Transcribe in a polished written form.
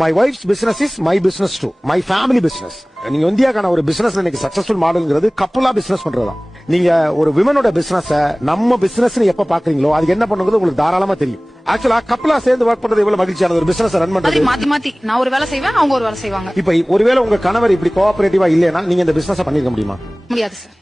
My wife's business is my business too, my family business. நீங்க இந்தியாக்கான ஒரு business இன்னைக்கு சக்சஸ்ஃபுல் மாடல்ங்கிறது கப்புலா பிசினஸ் பண்றதுதான். நீங்க ஒரு விமனோட பிசினஸ் நம்ம பிசினஸ் எப்ப பாக்குறீங்களோ அதுக்கு என்ன பண்ணுங்கிறது உங்களுக்கு தாராளமா தெரியும். ஆக்சுவலா கப்புலா சேர்ந்து ஒர்க் பண்றது எவ்வளவு மகிழ்ச்சியான ஒரு பிசினஸ் ரன் பண்றது. மாத்தி மாத்தி நான் ஒரு வேலை செய்வேன், அவங்க ஒரு வேலை செய்வாங்க. இப்ப ஒருவேளை உங்க கணவர் இப்படி கோஆபரேட்டிவா இல்லைன்னா நீங்க இந்த பிசினஸ் பண்ணிருக்க முடியுமா? முடியாது சார்.